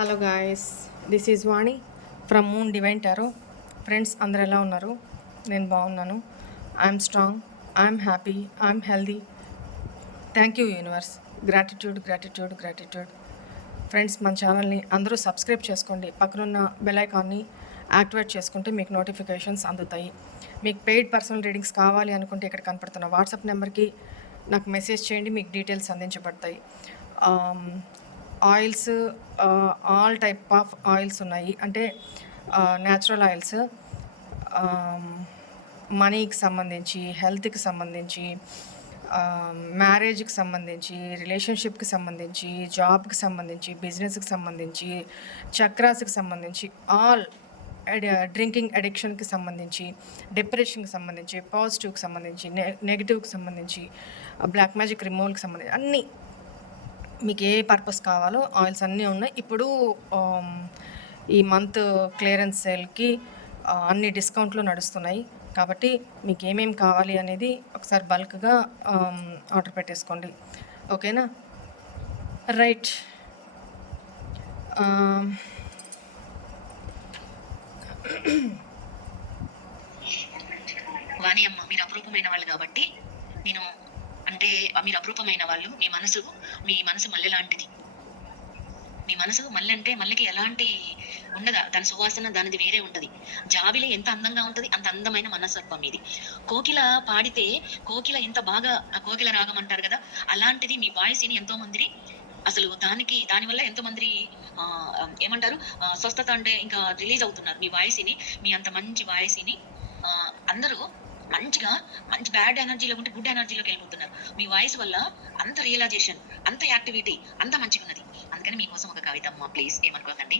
Hello guys, this is Vani from moon divine tarot. Friends అందరు ఎలా ఉన్నారు? నేను బాగున్నాను. I'm strong, I'm happy, I'm healthy. Thank you universe. Gratitude gratitude gratitude. Friends, మన ఛానల్ని అందరూ సబ్స్క్రైబ్ చేసుకోండి. పక్కనున్న బెల్ ఐకాన్ని యాక్టివేట్ చేసుకుంటే మీకు నోటిఫికేషన్స్ అందుతాయి. మీకు పెయిడ్ పర్సనల్ రీడింగ్స్ కావాలి అనుకుంటే ఇక్కడ కనపడుతున్న వాట్సాప్ నెంబర్కి నాకు మెసేజ్ చేయండి, మీకు డీటెయిల్స్ అందించబడతాయి. Oils, all type of oils ఉన్నాయి. అంటే న్యాచురల్ ఆయిల్స్, మనీకి సంబంధించి, హెల్త్కి సంబంధించి, మ్యారేజ్కి సంబంధించి, రిలేషన్షిప్కి సంబంధించి, జాబ్కి సంబంధించి, బిజినెస్కి సంబంధించి, చక్రాస్కి సంబంధించి, ఆల్ డ్రింకింగ్ అడిక్షన్కి సంబంధించి, డిప్రెషన్కి సంబంధించి, పాజిటివ్కి సంబంధించి, నెగిటివ్కి సంబంధించి, బ్లాక్ మ్యాజిక్ రిమూవల్కి సంబంధించి అన్నీ మీకు ఏ పర్పస్ కావాలో ఆయిల్స్ అన్నీ ఉన్నాయి. ఇప్పుడు ఈ మంత్ క్లియరెన్స్ సేల్కి అన్ని డిస్కౌంట్లు నడుస్తున్నాయి. కాబట్టి మీకు ఏమేమి కావాలి అనేది ఒకసారి బల్క్గా ఆర్డర్ పెట్టేసుకోండి. ఓకేనా? రైట్. వాణి అమ్మ, మీరు అపురూపమైన వాళ్ళు కాబట్టి నేను అంటే మీరు అపురూపమైన వాళ్ళు. మీ మనసు మల్లె లాంటిది. మీ మనసు మల్లె అంటే మల్లెకి ఎలాంటి ఉండదా, దాని సువాసన దానిది వేరే ఉంటది. జాబిలి ఎంత అందంగా ఉంటది, అంత అందమైన మనస్తత్వం ఇది. కోకిల పాడితే కోకిల ఎంత బాగా కోకిల రాగం అంటారు కదా, అలాంటిది మీ వాయిస్ ని ఎంతో మంది అసలు దానివల్ల ఎంతో మంది ఏమంటారు స్వస్థత అంటే ఇంకా రిలీజ్ అవుతున్నారు మీ వాయిస్ ని. మీ అంత మంచి వాయిస్ ని అందరూ మంచి బ్యాడ్ ఎనర్జీలో ఉంటే గుడ్ ఎనర్జీలోకి వెళ్ళిపోతున్నారు. మీ వాయిస్ వల్ల అంత రియలైజేషన్, అంత యాక్టివిటీ, అంత మంచిగా ఉన్నది. అందుకని మీకోసం ఒక కవిత అమ్మ, ప్లీజ్ ఏమనుకోకండి.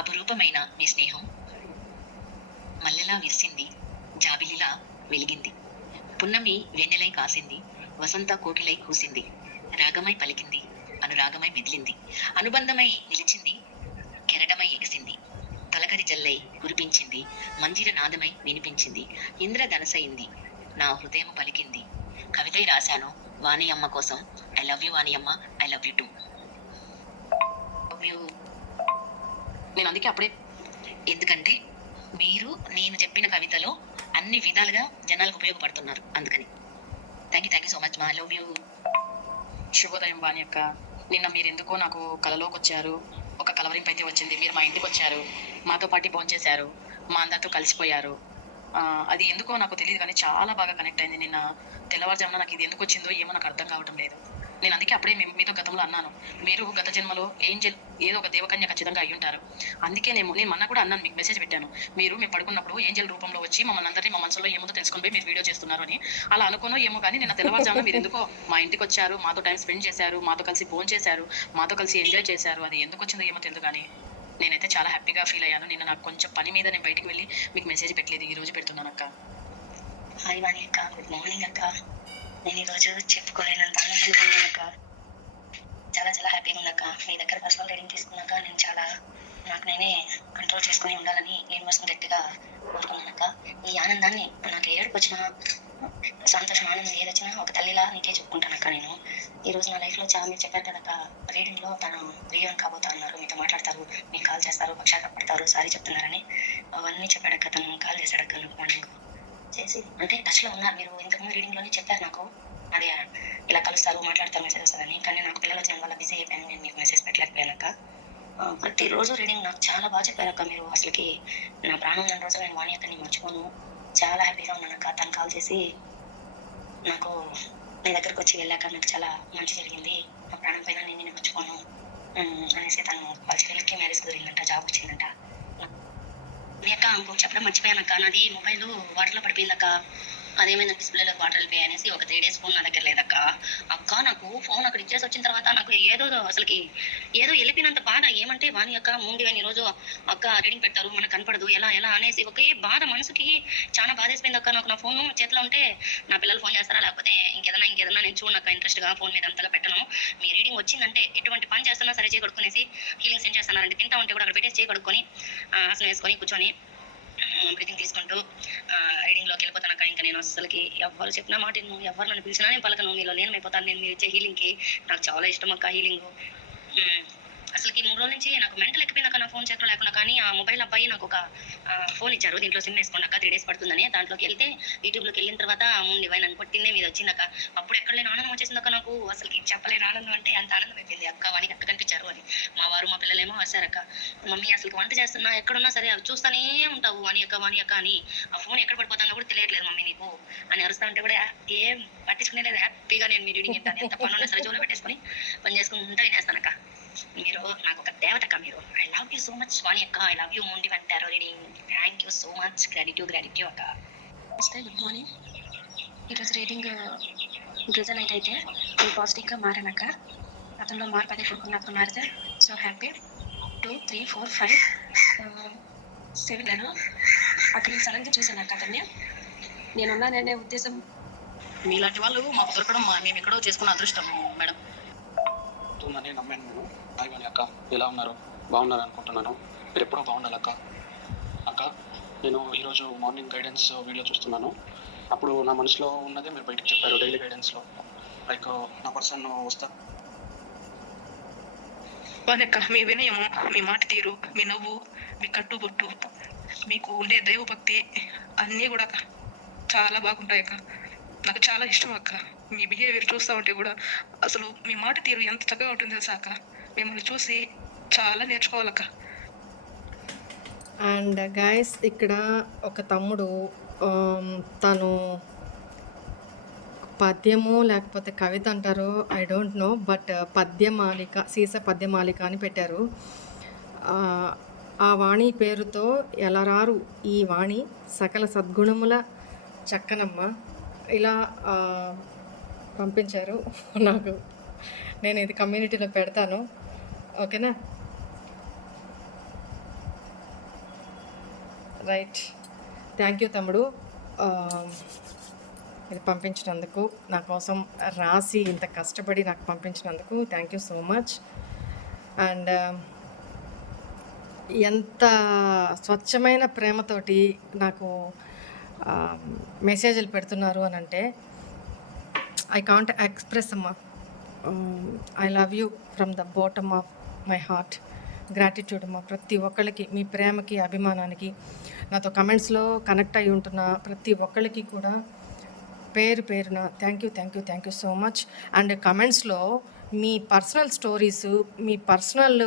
అపురూపమైన మీ స్నేహం మల్లెలా విరిసింది, జాబిలిలా వెలిగింది, పున్నమి వెన్నెలై కాసింది, వసంత కోకిలై కూసింది, రాగమై పలికింది, అనురాగమై మెదిలింది, అనుబంధమై నిలిచింది, కెరటమై ఎగిసింది, తొలకరి జల్లై కురిపించింది, మంజిర నాదమై వినిపించింది, ఇంద్రధనసయింది, నా హృదయం పలికింది. కవితై రాశాను వాణి అమ్మ కోసం. ఐ లవ్ యూ వాణి అమ్మ, ఐ లవ్ యూ టూ. నేను అందుకే అప్పుడే, ఎందుకంటే మీరు నేను చెప్పిన కవితలో అన్ని విధాలుగా జనాలకు ఉపయోగపడుతున్నారు. అందుకని థ్యాంక్ యూ సో మచ్ మా, ఐ లవ్ యూ. శుభోదయం వాణి అక్క. నిన్న మీరు ఎందుకో నాకు కలలోకి వచ్చారు. ఒక కలవరింపు అయితే వచ్చింది. మీరు మా ఇంటికి వచ్చారు, మాతో పాటు భోంచేశారు, మా అందరితో కలిసిపోయారు. అది ఎందుకో నాకు తెలియదు కానీ చాలా బాగా కనెక్ట్ అయింది. నిన్న తెల్లవారుజామున నాకు ఇది ఎందుకు వచ్చిందో ఏమో నాకు అర్థం కావటం లేదు. నేను అందుకే అప్పుడే మీతో గతంలో అన్నాను, మీరు గత జన్మలో ఏంజెల్ ఏదో ఒక దేవకన్య ఖచ్చితంగా అయ్యి ఉంటారు. అందుకే నేను మొన్న కూడా అన్నాను, మీకు మెసేజ్ పెట్టాను. మేము పడుకున్నప్పుడు ఏంజల్ రూపంలో వచ్చి మమ్మల్ని అందరినీ మా మనసులో ఏముందో తెలుసుకొని పోయి మీరు వీడియో చేస్తున్నారు అని. అలా అనుకునో ఏమో కానీ నిన్న తెల్లవారుజామున మీరు ఎందుకో మా ఇంటికి వచ్చారు, మాతో టైం స్పెండ్ చేశారు, మాతో కలిసి భోజనం చేశారు, మాతో కలిసి ఎంజాయ్ చేశారు. అది ఎందుకు వచ్చిందో ఏమో తెలియదు కానీ నేనైతే చాలా హ్యాపీగా ఫీల్ అయ్యాను. నిన్న నాకు కొంచెం పని మీద నేను బయటికి వెళ్ళి మీకు మెసేజ్ పెట్టలేదు, ఈ రోజు పెడుతున్నాను అక్క. హాయ్ వాణి అక్క, గుడ్ మార్నింగ్ అక్క. నేను ఈరోజు చెప్పుకోలేనంత ఆనందంగా ఉన్నాను అక్క. చాలా చాలా హ్యాపీగా ఉందక్క. మీ దగ్గర పర్సనల్ రీడింగ్ తీసుకున్నాక నేను చాలా నాకు నేనే కంట్రోల్ చేసుకుని ఉండాలని యూనివర్స్ని గట్టిగా కోరుకున్నానక్క. ఈ ఆనందాన్ని నాకు ఏడుపు వచ్చినా, సంతోషం, ఆనందం ఏదొచ్చినా ఒక తల్లిలా నీకే చెప్పుకుంటానక్క. నేను ఈరోజు నా లైఫ్లో చాలా మీరు చెప్పారు కదక్క, రీడింగ్లో తను రీయూన్ కాబోతా అన్నారు, మీతో మాట్లాడతారు, మీకు కాల్ చేస్తారు, పక్షాపడతారు, సారీ చెప్తున్నారని అవన్నీ చెప్పాడక్క. తను కాల్ చేశాడక్క నాకు మార్నింగ్ చేసి, అంటే టచ్లో ఉన్నారు. మీరు ఇంతకుముందు రీడింగ్లోనే చెప్పారు నాకు, అదే ఇలా కలుస్తారు, మాట్లాడతారు, మెసేజ్ వస్తుందని. కానీ నాకు పిల్లలు వచ్చిన వల్ల బిజీ అయిపోయాను, నేను మీకు మెసేజ్ పెట్టలేకపోయానక్క. ప్రతిరోజు రీడింగ్ నాకు చాలా బాగా చెప్పారక్క మీరు. అసలుకి నా ప్రాణం ఉన్న రోజు నేను వాణి అక్కని మర్చిపోను. చాలా హ్యాపీగా ఉన్నానక్క. తను కాల్ చేసి నాకు నీ దగ్గరకు వచ్చి వెళ్ళాక నాకు చాలా మంచి జరిగింది, నా ప్రాణం పైన నేను మర్చిపోను అనేసి తను వాళ్ళ చెల్లెలకి మ్యారేజ్ కుదిరిందంట, జాబ్ వచ్చిందంట. అక్క ఇంకొక చెప్పడం మర్చిపోయానక్క, నాది మొబైల్ వాటర్లో పడిపోయిందక్క. అదేమైనా డిస్ప్లేలో వాటర్ వెళ్ళిపోయాయి అనేసి ఒక 3 days ఫోన్ నా దగ్గర లేదక్క. అక్క నాకు ఫోన్ అక్కడ ఇచ్చేసి వచ్చిన తర్వాత నాకు అసలుకి ఏదో వెళ్ళిపోయినంత బాధ. ఏమంటే వాణి అక్క ముందుగా ఈరోజు అక్క రీడింగ్ పెట్టారు, మనకు కనపడదు, ఎలా ఎలా అనేసి ఒకే బాధ, మనసుకి చాలా బాధ వేసిపోయింది అక్క. నాకు నా ఫోన్ చేతిలో ఉంటే నా పిల్లలు ఫోన్ చేస్తారా, లేకపోతే ఇంకేదైనా నేను చూడనక్క, ఇంట్రెస్ట్గా ఫోన్ మీద అంతగా పెట్టను. మీ రీడింగ్ వచ్చిందంటే ఎటువంటి పని చేస్తున్నా సరే చేయగొడుకునేసి హీలింగ్ సెండ్ చేస్తున్నారంటే, తింటా ఉంటే కూడా అక్కడ పెట్టేసి చేయగొడుకొని ఆసనం వేసుకొని కూర్చొని బ్రీతింగ్ తీసుకుంటూ రీడింగ్లోకి వెళ్ళిపోతాను అక్క. ఇంకా నేను అసలుకి ఎవరు చెప్పినా మాట, ఎవరు నన్ను పిలిచినా నేను పలకను, మీలో నేను అయిపోతాను. నేను మీరు ఇచ్చే హీలింగ్కి నాకు చాలా ఇష్టం అక్క. హీలింగ్ అసలుకి 3 రోజుల నుంచి నాకు మెంటల్ ఎక్కిపోయిందక్క నా ఫోన్ చేతిలో లేకున్నా. కానీ ఆ మొబైల్ అబ్బాయి నాకు ఒక ఫోన్ ఇచ్చారు. దీంట్లో సిమ్ వేసుకోండక్క 3 డేస్ పడుతుందని. దాంట్లోకి వెళ్తే యూట్యూబ్‌లోకి వెళ్ళిన తర్వాత అమౌంట్ డివైన్ అని కొట్టిందే మీద వచ్చిందక్క. అప్పుడు ఎక్కడ లేని ఆనందం వచ్చేసిందక్క నాకు. అసలుకి చెప్పలేని ఆనందం అంటే అంత ఆనందం అయిపోయింది. అక్క వానికి అక్క కనిపించారు అని. మా వారు మా పిల్లలేమో అరిసారక్క. మమ్మీ అసలుకి వంట చేస్తున్నా ఎక్కడున్నా సరే అవి చూస్తానే ఉంటావు వాణి అక్క అని. ఆ ఫోన్ ఎక్కడ పడిపోతుందో కూడా తెలియట్లేదు మమ్మీ నీకు అని అరుస్తా ఉంటే కూడా ఏం పట్టించుకునే లేదు. హ్యాపీగా నేను మీ రీడింగ్ వింటాను. ఎంత పనున్నా సరే జోలో పెట్టేసుకొని పని చేసుకుంటూ వినేస్తానక్క. మీరు నాకు ఒక దేవతక్క మీరు. I love you so much Vani అక్క. I love you moon divine tarot reading. Thank you so much. Gratitude అక్క. నమస్తే, గుడ్ మార్నింగ్. ఈరోజు రీడింగ్ రీజన్ అయితే నేను పాజిటివ్గా మారానక్క. అతనిలో మార్పు అనేది కోరుకున్నప్పుడు మారితే సో హ్యాపీ. 2, 3, 4, 5, 7 నేను అక్కడ సడన్గా చూశాను అతన్ని. నేనున్నాననే ఉద్దేశం. మీలాంటి వాళ్ళు మాకు దొరకడం మేము ఎక్కడో చేసుకున్న అదృష్టం మేడం. ఉందని నమ్మాను నేను. హాయ్ అక్క, ఎలా ఉన్నారు? బాగున్నారు అనుకుంటున్నాను. మీరు ఎప్పుడో బాగుండాలి అక్క. అక్క, నేను ఈరోజు మార్నింగ్ గైడెన్స్ వీడియో చూస్తున్నాను. అప్పుడు నా మనసులో ఉన్నదే మీరు బయటకు చెప్పారు డైలీ గైడెన్స్లో. లైక్ నా పర్సన్ వస్తా. వాళ్ళక్క మీ వినయము, మీ మాట తీరు, మీ నవ్వు, మీ కట్టుబొట్టు, మీకు ఉండే దైవభక్తి అన్నీ కూడా చాలా బాగుంటాయి అక్క. నాకు చాలా ఇష్టం అక్క. మీ బిహేవియర్ చూస్తూ ఉంటే కూడా అసలు మీ మాట తీరు ఎంత చక్కగా ఉంటుంది తెలుసా అక్క. మిమ్మల్ని చూసి చాలా నేర్చుకోవాలక్క. అండ్ గైస్ ఇక్కడ ఒక తమ్ముడు తను పద్యము లేకపోతే కవిత అంటారో ఐ డోంట్ నో, బట్ పద్యమాలిక, సీస పద్యమాలిక అని పెట్టారు. ఆ వాణి పేరుతో ఎలరారు ఈ వాణి సకల సద్గుణముల చక్కనమ్మ ఇలా పంపించారు నాకు. నేను ఇది కమ్యూనిటీలో పెడతాను, ఓకేనా? రైట్, థ్యాంక్ యూ తమ్ముడు ఇది పంపించినందుకు, నా కోసం రాసి ఇంత కష్టపడి నాకు పంపించినందుకు thank you so much. And ఎంత స్వచ్ఛమైన ప్రేమతోటి నాకు మెసేజ్లు పెడుతున్నారు అని అంటే ఐ కాంట్ ఎక్స్ప్రెస్ అమ్మా. I love you from the bottom of my heart. Gratitude అమ్మా ప్రతి ఒక్కళ్ళకి, మీ ప్రేమకి అభిమానానికి, నాతో కమెంట్స్లో కనెక్ట్ అయి ఉంటున్న ప్రతి ఒక్కళ్ళకి కూడా పేరు పేరున thank you so much. And కమెంట్స్లో మీ పర్సనల్ స్టోరీస్, మీ పర్సనల్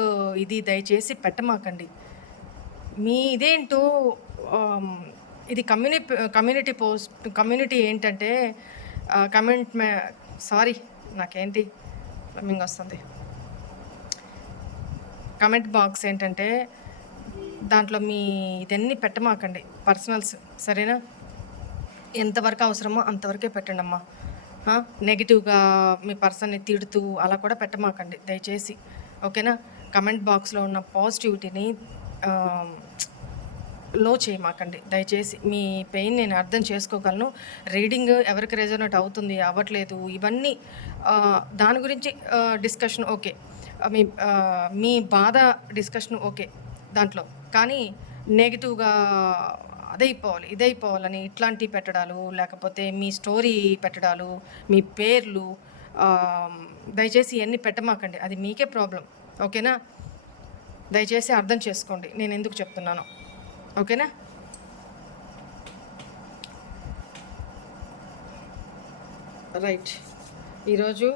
ఇది దయచేసి పెట్టమాకండి. మీ ఇదేంటో ఇది కమ్యూనిటీ పోస్ట్, కమ్యూనిటీ ఏంటంటే సారీ నాకేంటి ఫ్లమింగ్ వస్తుంది. కమెంట్ బాక్స్ ఏంటంటే దాంట్లో మీ ఇదన్నీ పెట్టమాకండి, పర్సనల్స్, సరేనా? ఎంతవరకు అవసరమో అంతవరకే పెట్టండి అమ్మా. నెగిటివ్గా మీ పర్సన్ని తిడుతూ అలా కూడా పెట్టమాకండి దయచేసి, ఓకేనా? కమెంట్ బాక్స్లో ఉన్న పాజిటివిటీని లో చేయమాకండి దయచేసి. మీ పెయిన్ నేను అర్థం చేసుకోగలను. రీడింగ్ ఎవరికి రెజోనేట్ అవుతుంది అవ్వట్లేదు ఇవన్నీ దాని గురించి డిస్కషన్ ఓకే, మీ బాధ డిస్కషన్ ఓకే దాంట్లో, కానీ నెగిటివ్గా ఇదైపోవాలని ఇట్లాంటివి పెట్టడాలు, లేకపోతే మీ స్టోరీ పెట్టడాలు, మీ పేర్లు దయచేసి ఇవన్నీ పెట్టమాకండి. అది మీకే ప్రాబ్లం, ఓకేనా? దయచేసి అర్థం చేసుకోండి నేను ఎందుకు చెప్తున్నాను, ఓకేనా? రైట్, ఈరోజు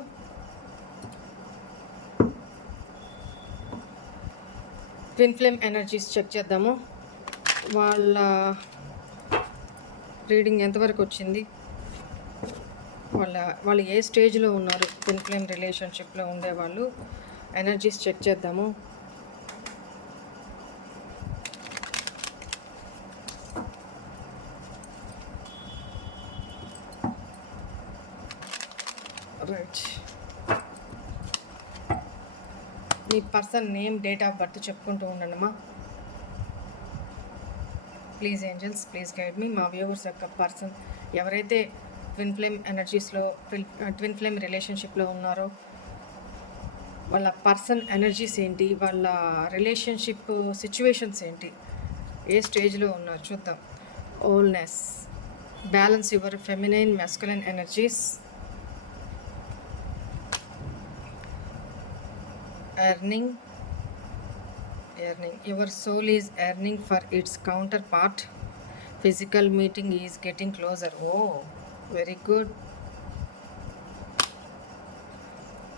ట్విన్ ఫ్లేమ్ ఎనర్జీస్ చెక్ చేద్దాము. వాళ్ళ రీడింగ్ ఎంతవరకు వచ్చింది, వాళ్ళు ఏ స్టేజ్లో ఉన్నారు, ట్విన్ ఫ్లేమ్ రిలేషన్షిప్లో ఉండేవాళ్ళు, ఎనర్జీస్ చెక్ చేద్దాము. Right, me person name, date of birth చెప్పుకుంటూ ఉండండమ్మా ప్లీజ్. ఏంజల్స్ ప్లీజ్ గైడ్ మీ. మా వ్యూవర్స్ యొక్క పర్సన్ ఎవరైతే ట్విన్ ఫ్లేమ్ ఎనర్జీస్లో, ట్విన్ ఫ్లేమ్ రిలేషన్షిప్లో ఉన్నారో వాళ్ళ పర్సన్ ఎనర్జీస్ ఏంటి, వాళ్ళ రిలేషన్షిప్ సిచ్యువేషన్స్ ఏంటి, ఏ స్టేజ్లో ఉన్నారు చూద్దాం. Wholeness, balance your feminine masculine energies, earning. Your soul is earning for its counterpart. Physical meeting is getting closer. Oh, very good.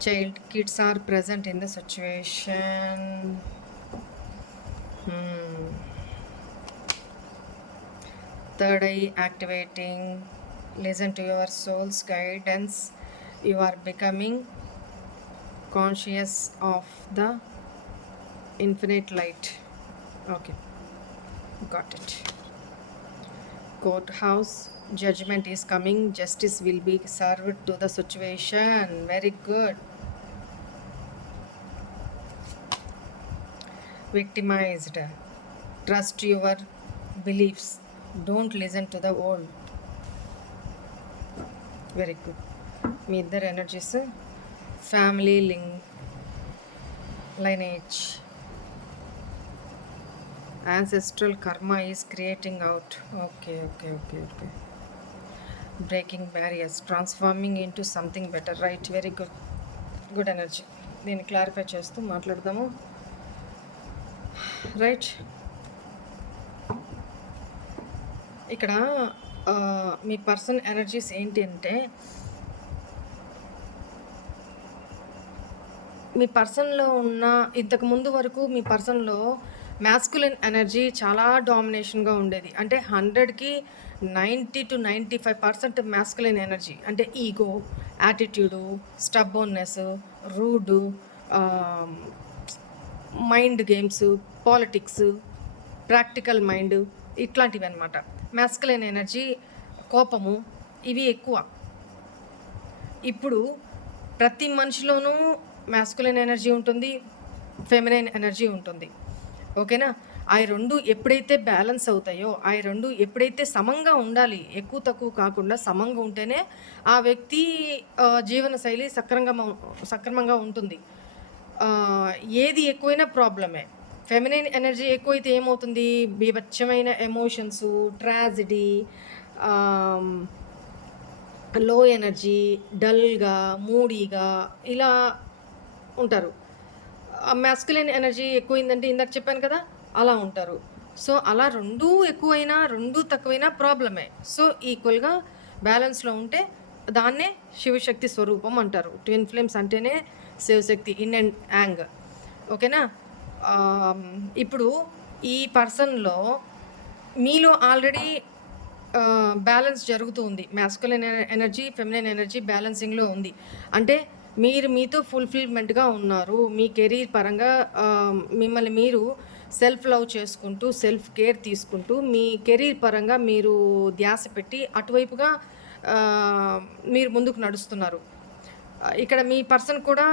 Child, kids are present in the situation. Third eye activating. Listen to your soul's guidance. You are becoming conscious of the infinite light. Okay, got it. Courthouse, judgment is coming. Justice will be served to the situation. Very good. Victimized, trust your beliefs. Don't listen to the old. Very good. మీ ఇద్దరు energies family lineage. Ancestral karma is creating out. Okay. Breaking barriers, transforming into something better. Right, very good energy. దీన్ని clarify చేస్తూ మాట్లాడదాము. Right, ఇక్కడ మీ person energies ఏంటి అంటే, మీ పర్సన్లో ఉన్న ఇంతకు ముందు వరకు మీ పర్సన్లో మ్యాస్కులిన్ ఎనర్జీ చాలా డామినేషన్గా ఉండేది. అంటే 100కి 90 to 95% మ్యాస్కులిన్ ఎనర్జీ. అంటే ego, attitude, stubbornness, rude, mind games, politics, practical mind, ఇట్లాంటివి అనమాట. మ్యాస్కులిన్ ఎనర్జీ, కోపము, ఇవి ఎక్కువ. ఇప్పుడు ప్రతి మనిషిలోనూ మ్యాస్కులిన్ ఎనర్జీ ఉంటుంది, ఫెమినైన్ ఎనర్జీ ఉంటుంది. ఓకేనా? ఆ రెండు ఎప్పుడైతే బ్యాలెన్స్ అవుతాయో, ఆ రెండు ఎప్పుడైతే సమంగా ఉండాలి, ఎక్కువ తక్కువ కాకుండా సమంగా ఉంటేనే ఆ వ్యక్తి జీవనశైలి సక్రమంగా ఉంటుంది. ఏది ఎక్కువైనా ప్రాబ్లమే. ఫెమినైన్ ఎనర్జీ ఎక్కువైతే ఏమవుతుంది? బీభత్సమైన ఎమోషన్స్, ట్రాజిడీ, లో ఎనర్జీ, డల్గా, మూడీగా ఇలా ఉంటారు. మ్యాస్కులిన్ ఎనర్జీ ఎక్కువైందంటే ఇందాక చెప్పాను కదా, అలా ఉంటారు. సో అలా రెండూ ఎక్కువైనా రెండూ తక్కువైనా ప్రాబ్లమే. సో ఈక్వల్గా బ్యాలెన్స్లో ఉంటే దాన్నే శివశక్తి స్వరూపం అంటారు. ట్విన్ ఫ్లేమ్స్ అంటేనే శివశక్తి, ఇన్ అండ్ యాంగ్. ఓకేనా? ఇప్పుడు ఈ పర్సన్లో మీలో ఆల్రెడీ బ్యాలెన్స్ జరుగుతూ ఉంది. మ్యాస్కులిన్ ఎనర్జీ, ఫెమినైన్ ఎనర్జీ బ్యాలెన్సింగ్లో ఉంది. అంటే మీరు మీతో ఫుల్ఫిల్మెంట్గా ఉన్నారు. మీ కెరీర్ పరంగా మిమ్మల్ని మీరు సెల్ఫ్ లవ్ చేసుకుంటూ, సెల్ఫ్ కేర్ తీసుకుంటూ, మీ కెరీర్ పరంగా మీరు ధ్యాస పెట్టి అటువైపుగా మీరు ముందుకు నడుస్తున్నారు. ఇక్కడ మీ పర్సన్ కూడా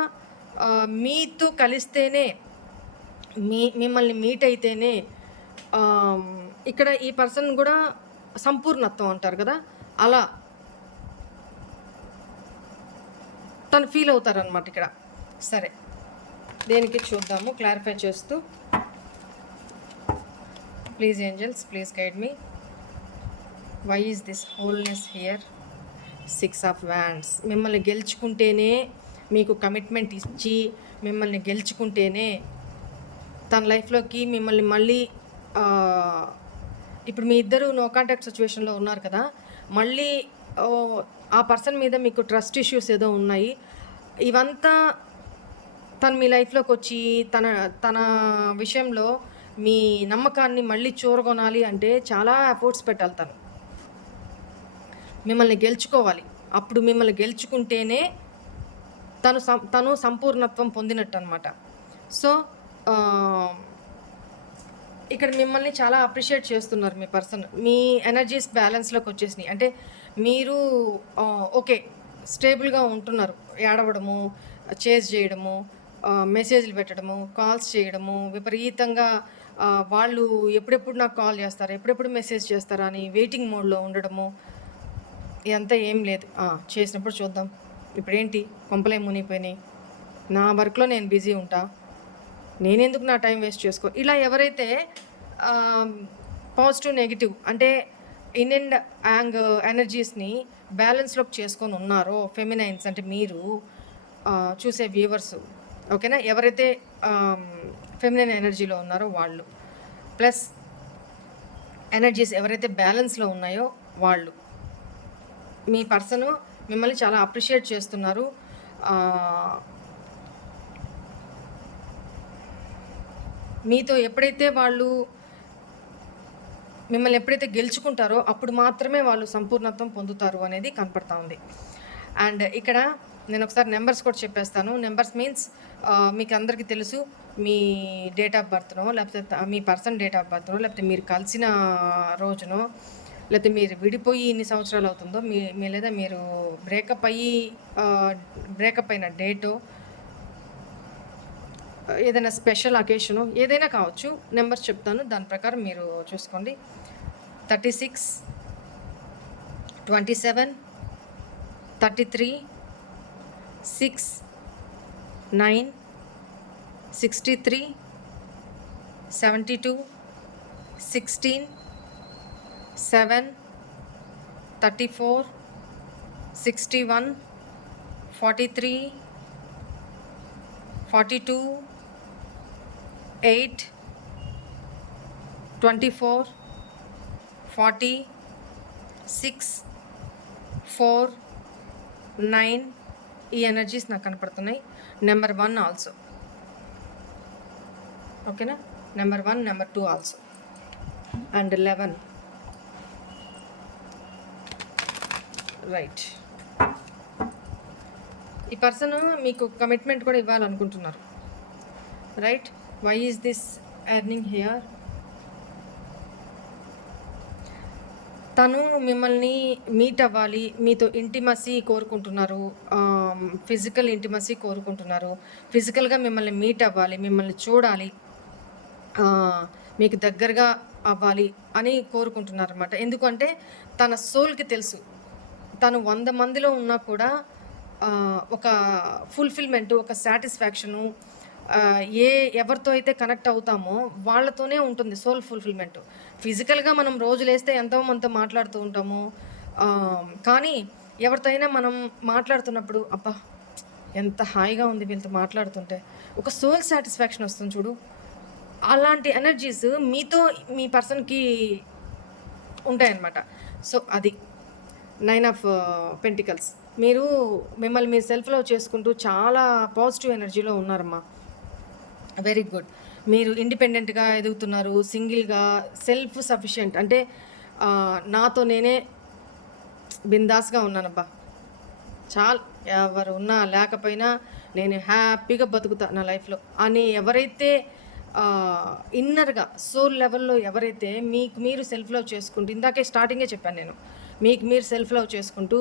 మీతో కలిస్తేనే, మిమ్మల్ని మీట్ అయితేనే, ఇక్కడ ఈ పర్సన్ కూడా సంపూర్ణత్వం అంటారు కదా, అలా తను ఫీల్ అవుతారనమాట ఇక్కడ. సరే, దేనికి చూద్దాము క్లారిఫై చేస్తూ. Please angels, please guide me. Why is this wholeness here? 6 of Wands. మిమ్మల్ని గెలుచుకుంటేనే, మీకు కమిట్మెంట్ ఇచ్చి మిమ్మల్ని గెలుచుకుంటేనే తన లైఫ్లోకి మిమ్మల్ని మళ్ళీ, ఇప్పుడు మీ ఇద్దరు నో కాంటాక్ట్ సిచ్యువేషన్లో ఉన్నారు కదా, మళ్ళీ ఆ పర్సన్ మీద మీకు ట్రస్ట్ ఇష్యూస్ ఏదో ఉన్నాయి. ఇవంతా తను మీ లైఫ్లోకి వచ్చి తన విషయంలో మీ నమ్మకాన్ని మళ్ళీ చూరగొనాలి అంటే చాలా ఎఫర్ట్స్ పెట్టాలి. మిమ్మల్ని గెలుచుకోవాలి. అప్పుడు మిమ్మల్ని గెలుచుకుంటేనే తను సంపూర్ణత్వం పొందినట్టు అనమాట. సో ఇక్కడ మిమ్మల్ని చాలా అప్రిషియేట్ చేస్తున్నారు మీ పర్సన్. మీ ఎనర్జీస్ బ్యాలెన్స్లోకి వచ్చేసినాయి. అంటే మీరు ఓకే, స్టేబుల్గా ఉంటున్నారు. ఏడవడము, చేజ్ చేయడము, మెసేజ్లు పెట్టడము, కాల్స్ చేయడము, విపరీతంగా వాళ్ళు ఎప్పుడెప్పుడు నాకు కాల్ చేస్తారు, ఎప్పుడెప్పుడు మెసేజ్ చేస్తారా అని వెయిటింగ్ మోడ్లో ఉండడము. ఇదంతా ఏం లేదు, చేసినప్పుడు చూద్దాం, ఇప్పుడేంటి కొంపలే మునిగిపోయినాయి, నా వర్క్లో నేను బిజీ ఉంటా, నేనెందుకు నా టైం వేస్ట్ చేసుకో, ఇలా ఎవరైతే పాజిటివ్ నెగిటివ్ అంటే ఇన్ అండ్ యాంగ్ ఎనర్జీస్ని బ్యాలెన్స్లోకి చేసుకొని ఉన్నారో, ఫెమినైన్స్ అంటే మీరు చూసే వ్యూవర్స్, ఓకేనా? ఎవరైతే ఫెమినిన్ ఎనర్జీలో ఉన్నారో వాళ్ళు, ప్లస్ ఎనర్జీస్ ఎవరైతే బ్యాలెన్స్లో ఉన్నాయో వాళ్ళు. మీ పర్సన్ మిమ్మల్ని చాలా అప్రిషియేట్ చేస్తున్నారు. మీతో ఎప్పుడైతే వాళ్ళు మిమ్మల్ని ఎప్పుడైతే గెలుచుకుంటారో అప్పుడు మాత్రమే వాళ్ళు సంపూర్ణత్వం పొందుతారు అనేది కనపడతా ఉంది. అండ్ ఇక్కడ నేను ఒకసారి నెంబర్స్ కూడా చెప్పేస్తాను. నెంబర్స్ మీన్స్ మీకు అందరికీ తెలుసు, మీ డేట్ ఆఫ్ బర్త్నో, లేకపోతే మీ పర్సన్ డేట్ ఆఫ్ బర్త్నో, లేకపోతే మీరు కలిసిన రోజునో, లేకపోతే మీరు విడిపోయి ఇన్ని సంవత్సరాలు అవుతుందో, లేదా మీరు బ్రేకప్ అయిన డేటో, ఏదైనా స్పెషల్ అకేషను ఏదైనా కావచ్చు. నెంబర్స్ చెప్తాను, దాని ప్రకారం మీరు చూసుకోండి. 36, 27, 33, 6, 9, 63, 72, 16, 7, 34, 61, 43, 42, 8, 24, 40, 6, 4, 9 ఈ ఎనర్జీస్ నాకు కనపడుతున్నాయి. నెంబర్ 1 ఆల్సో, ఓకేనా? Number 1, number 2 also, and 11. Right. ఈ పర్సన్ మీకు కమిట్మెంట్ కూడా ఇవ్వాలనుకుంటున్నారు. Right. Why is this earning here? తను మిమ్మల్ని మీట్ అవ్వాలి, మీతో ఇంటిమసీ కోరుకుంటున్నారు, ఫిజికల్ ఇంటిమసీ కోరుకుంటున్నారు, ఫిజికల్గా మిమ్మల్ని మీట్ అవ్వాలి, మిమ్మల్ని చూడాలి, మీకు దగ్గరగా అవ్వాలి అని కోరుకుంటున్నారు అనమాట. ఎందుకంటే తన సోల్కి తెలుసు, తను 100 మందిలో ఉన్నా కూడా ఒక ఫుల్ఫిల్మెంటు, ఒక సాటిస్ఫాక్షను, ఎవరితో అయితే కనెక్ట్ అవుతామో వాళ్ళతోనే ఉంటుంది సోల్ ఫుల్ఫిల్మెంటు. ఫిజికల్గా మనం రోజులేస్తే ఎంతో మనతో మాట్లాడుతూ ఉంటాము, కానీ ఎవరితో అయినా మనం మాట్లాడుతున్నప్పుడు అబ్బా ఎంత హాయిగా ఉంది వీళ్ళతో మాట్లాడుతుంటే, ఒక సోల్ సాటిస్ఫాక్షన్ వస్తుంది చూడు. అలాంటి ఎనర్జీస్ మీతో మీ పర్సన్కి ఉంటాయన్నమాట. సో అది 9 ఆఫ్ పెంటికల్స్. మిమ్మల్ని మీరు సెల్ఫ్ లవ్ చేసుకుంటూ చాలా పాజిటివ్ ఎనర్జీలో ఉన్నారమ్మా. Very good. మీరు ఇండిపెండెంట్గా ఎదుగుతున్నారు, సింగిల్గా, సెల్ఫ్ సఫిషియెంట్. అంటే నాతో నేనే బిందాస్గా ఉన్నానబ్బా, చాలా ఎవరు ఉన్నా లేకపోయినా నేను హ్యాపీగా బతుకుతా నా లైఫ్లో అని ఎవరైతే ఇన్నర్గా సోల్ లెవెల్లో ఎవరైతే మీకు మీరు సెల్ఫ్ లవ్ చేసుకుంటూ, ఇందాకే స్టార్టింగే చెప్పాను నేను, మీకు మీరు సెల్ఫ్ లవ్ చేసుకుంటూ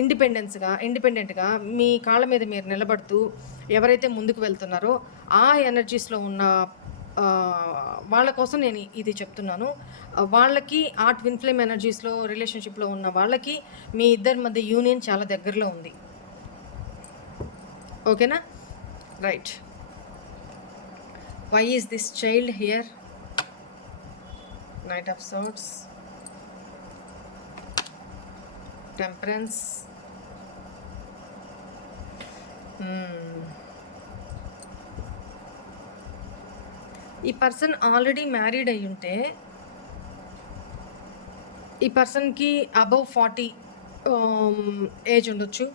ఇండిపెండెంట్గా మీ కాళ్ళ మీద మీరు నిలబడుతూ ఎవరైతే ముందుకు వెళ్తున్నారో ఆ ఎనర్జీస్లో ఉన్న వాళ్ళ కోసం నేను ఇది చెప్తున్నాను. వాళ్ళకి ఆ ట్విన్ ఫ్లేమ్ ఎనర్జీస్లో రిలేషన్షిప్లో ఉన్న వాళ్ళకి మీ ఇద్దరి మధ్య యూనియన్ చాలా దగ్గరలో ఉంది. ఓకేనా? Right. Why is this child here? Knight of swords, temperance. ఈ పర్సన్ ఆల్రెడీ మ్యారీడ్ అయి ఉంటే ఈ పర్సన్కి అబవ్ 40 ఏజ్ ఉండొచ్చు.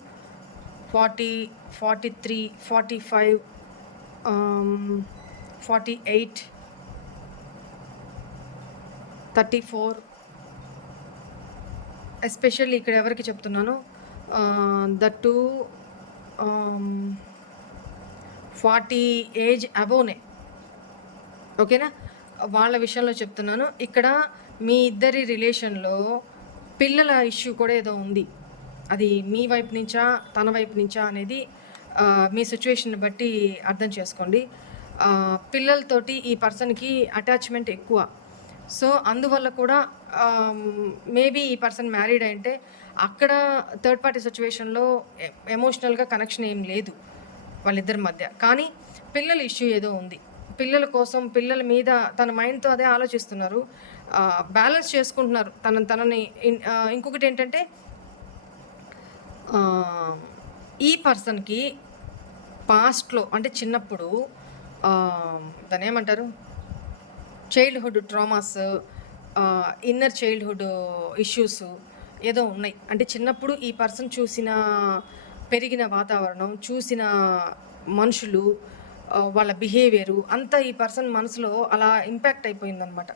40, 43, 45, 48, 34. ఎస్పెషల్లీ ఇక్కడ ఎవరికి చెప్తున్నానో దట్టు 40 ఏజ్ అబోవ్నే, ఓకేనా? వాళ్ళ విషయంలో చెప్తున్నాను. ఇక్కడ మీ ఇద్దరి రిలేషన్లో పిల్లల ఇష్యూ కూడా ఏదో ఉంది. అది మీ వైపు నుంచా తన వైపు నుంచా అనేది మీ సిచ్యువేషన్ బట్టి అర్థం చేసుకోండి. పిల్లలతోటి ఈ పర్సన్కి అటాచ్మెంట్ ఎక్కువ. సో అందువల్ల కూడా మేబీ ఈ పర్సన్ మ్యారీడ్ అంటే అక్కడ థర్డ్ పార్టీ సిచ్యువేషన్లో ఎమోషనల్గా కనెక్షన్ ఏం లేదు వాళ్ళిద్దరి మధ్య, కానీ పిల్లల ఇష్యూ ఏదో ఉంది. పిల్లల కోసం, పిల్లల మీద తన మైండ్తో అదే ఆలోచిస్తున్నారు, బ్యాలెన్స్ చేసుకుంటున్నారు తనని. ఇంకొకటి ఏంటంటే ఈ పర్సన్కి పాస్ట్‌లో అంటే చిన్నప్పుడు దాన్నేమంటారు? Childhood traumas, inner childhood issues ఏదో ఉన్నాయి. అంటే చిన్నప్పుడు ఈ పర్సన్ చూసిన పెరిగిన వాతావరణం, చూసిన మనుషులు, వాళ్ళ బిహేవియరు అంతా ఈ పర్సన్ మనసులో అలా ఇంపాక్ట్ అయిపోయిందనమాట.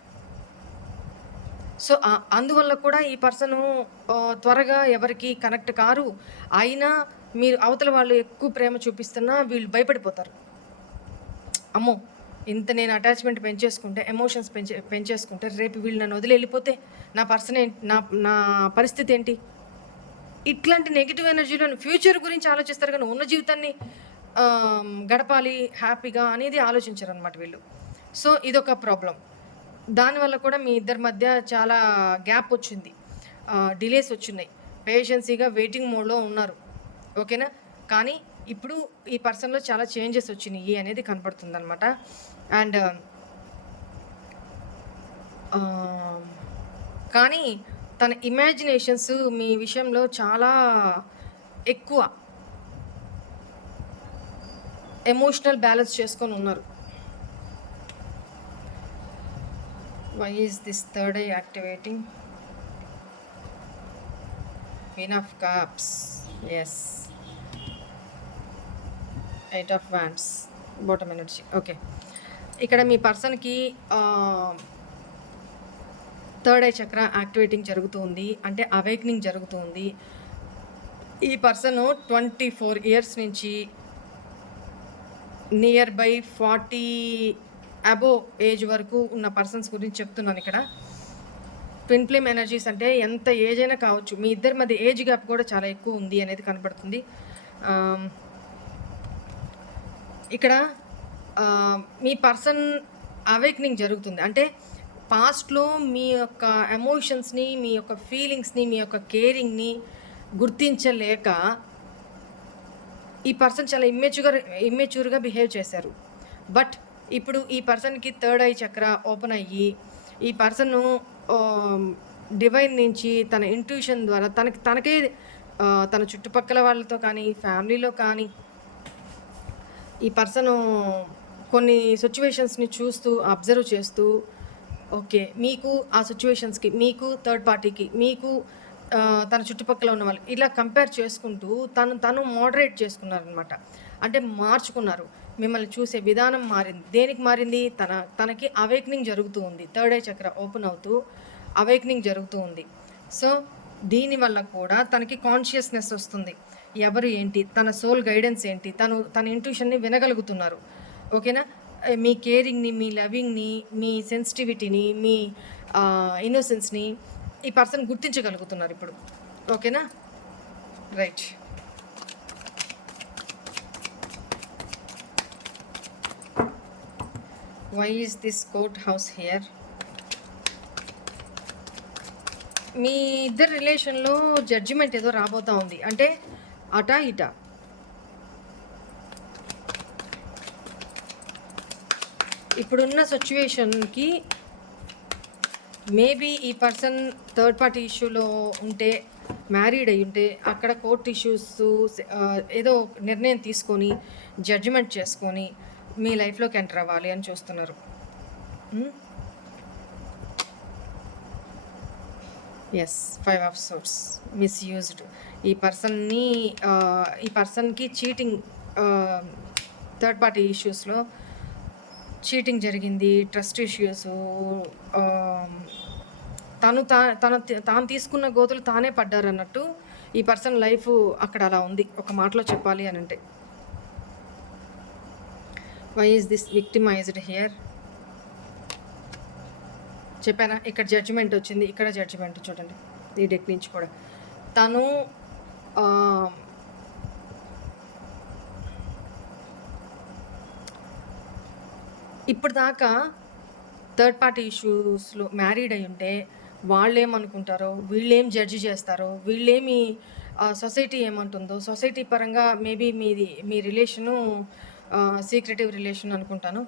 సో, అందువల్ల కూడా ఈ పర్సను త్వరగా ఎవరికీ కనెక్ట్ కారు. అయినా మీరు అవతల వాళ్ళు ఎక్కువ ప్రేమ చూపిస్తున్నా వీళ్ళు భయపడిపోతారు. అమ్మో! ఇంత నేను అటాచ్‌మెంట్ పెంచేసుకుంటే, ఎమోషన్స్ పెంచేసుకుంటే రేపు వీళ్ళు నన్ను వదిలి ఎళ్ళిపోతే నా పర్సన్ ఏంటి? నా నా పరిస్థితి ఏంటి? ఇట్లాంటి నెగెటివ్ ఎనర్జీలో ఫ్యూచర్ గురించి ఆలోచిస్తారు కానీ ఉన్న జీవితాన్ని గడపాలి హ్యాపీగా అనేది ఆలోచించరనమాట వీళ్ళు. సో, ఇదొక ప్రాబ్లమ్. దానివల్ల కూడా మీ ఇద్దరి మధ్య చాలా గ్యాప్ వచ్చింది. డిలేస్ వచ్చున్నాయి. పేషెన్సీగా వెయిటింగ్ మోడ్‌లో ఉన్నారు. ఓకేనా? కానీ ఇప్పుడు ఈ పర్సన్‌లో చాలా చేంజెస్ వచ్చినియి అనేది కనపడుతుందనమాట. అండ్ కానీ తన ఇమాజినేషన్స్ మీ విషయంలో చాలా ఎక్కువ. ఎమోషనల్ బ్యాలెన్స్ చేసుకొని ఉన్నారు. Why is this third eye activating? Queen of cups. Yes. Eight of wands. Bottom energy. Okay. ఇక్కడ మీ పర్సన్‌కి థర్డ్ ఐ చక్ర యాక్టివేటింగ్ జరుగుతుంది. అంటే అవేకనింగ్ జరుగుతుంది. ఈ పర్సన్ 24 ఇయర్స్ నుంచి నియర్ బై 40 అబోవ్ ఏజ్ వరకు ఉన్న పర్సన్స్ గురించి చెప్తున్నాను ఇక్కడ. ట్విన్ ఫ్లేమ్ ఎనర్జీస్ అంటే ఎంత ఏజ్ అయినా కావచ్చు. మీ ఇద్దరి మధ్య ఏజ్ గ్యాప్ కూడా చాలా ఎక్కువ ఉంది అనేది కనపడుతుంది. ఇక్కడ మీ పర్సన్ అవేకనింగ్ జరుగుతుంది. అంటే పాస్ట్‌లో మీ యొక్క ఎమోషన్స్‌ని, మీ యొక్క ఫీలింగ్స్‌ని, మీ యొక్క కేరింగ్‌ని గుర్తించలేక ఈ పర్సన్ చాలా ఇమ్మెచ్యూర్‌గా బిహేవ్ చేశారు. బట్ ఇప్పుడు ఈ పర్సన్‌కి థర్డ్ ఐ చక్ర ఓపెన్ అయ్యి ఈ పర్సను డివైన్ నుంచి తన ఇంట్యూషన్ ద్వారా తనకే తన చుట్టుపక్కల వాళ్ళతో కానీ, ఫ్యామిలీలో కానీ ఈ పర్సను కొన్ని సిట్యుయేషన్స్‌ని చూస్తూ, అబ్జర్వ్ చేస్తూ ఓకే. మీకు ఆ సిట్యుయేషన్స్‌కి, మీకు థర్డ్ పార్టీకి, మీకు తన చుట్టుపక్కల ఉన్న వాళ్ళు ఇలా కంపేర్ చేసుకుంటూ తను మోడరేట్ చేసుకున్నారనమాట. అంటే మార్చుకున్నారు. మిమ్మల్ని చూసే విధానం మారింది. దేనికి మారింది? తనకి అవేకనింగ్ జరుగుతూ ఉంది. థర్డ్ ఐ చక్ర ఓపెన్ అవుతూ అవేకనింగ్ జరుగుతూ ఉంది. సో, దీనివల్ల కూడా తనకి కాన్షియస్‌నెస్ వస్తుంది. ఎవరు ఏంటి? తన సోల్ గైడెన్స్ ఏంటి? తన ఇంట్యూషన్‌ని వినగలుగుతున్నారు. ఓకేనా? మీ కేరింగ్‌ని, మీ లవింగ్‌ని, మీ సెన్సిటివిటీని, మీ ఇన్నోసెన్స్‌ని ఈ పర్సన్ గుర్తించగలుగుతున్నారు ఇప్పుడు. ఓకేనా? Right. Why is this court house here? మీ ఇద్దరి రిలేషన్‌లో జడ్జిమెంట్ ఏదో రాబోతా ఉంది. అంటే అటా ఇటా. ఇప్పుడున్న సిట్యుయేషన్‌కి మేబీ ఈ పర్సన్ థర్డ్ పార్టీ ఇష్యూలో ఉంటే, మ్యారీడ్ అయి ఉంటే అక్కడ కోర్ట్ ఇష్యూస్ ఏదో నిర్ణయం తీసుకొని జడ్జిమెంట్ చేసుకొని మీ లైఫ్‌లోకి ఎంటర్ అవ్వాలి అని చూస్తున్నారు. ఎస్. 5 of swords. మిస్‌యూజ్డ్. ఈ పర్సన్‌కి చీటింగ్, థర్డ్ పార్టీ ఇష్యూస్‌లో చీటింగ్ జరిగింది. Trust issues. తాను తీసుకున్న గోతులు తానే పడ్డారన్నట్టు ఈ పర్సన్ లైఫ్ అక్కడ అలా ఉంది. ఒక మాటలో చెప్పాలి అని అంటే. Why is this victimized here? చెప్పానా? ఇక్కడ జడ్జిమెంట్ వచ్చింది. ఇక్కడ జడ్జిమెంట్ చూడండి. ఈ డెక్ నుంచి కూడా తను ఇప్పటిదాకా థర్డ్ పార్టీ ఇష్యూస్‌లో మ్యారీడ్ అయి ఉంటే వాళ్ళేమనుకుంటారో, వీళ్ళేం జడ్జి చేస్తారో, వీళ్ళేమి సొసైటీ ఏమంటుందో, సొసైటీ పరంగా మేబీ మీ రిలేషను సీక్రెటివ్ రిలేషన్ అనుకుంటాను.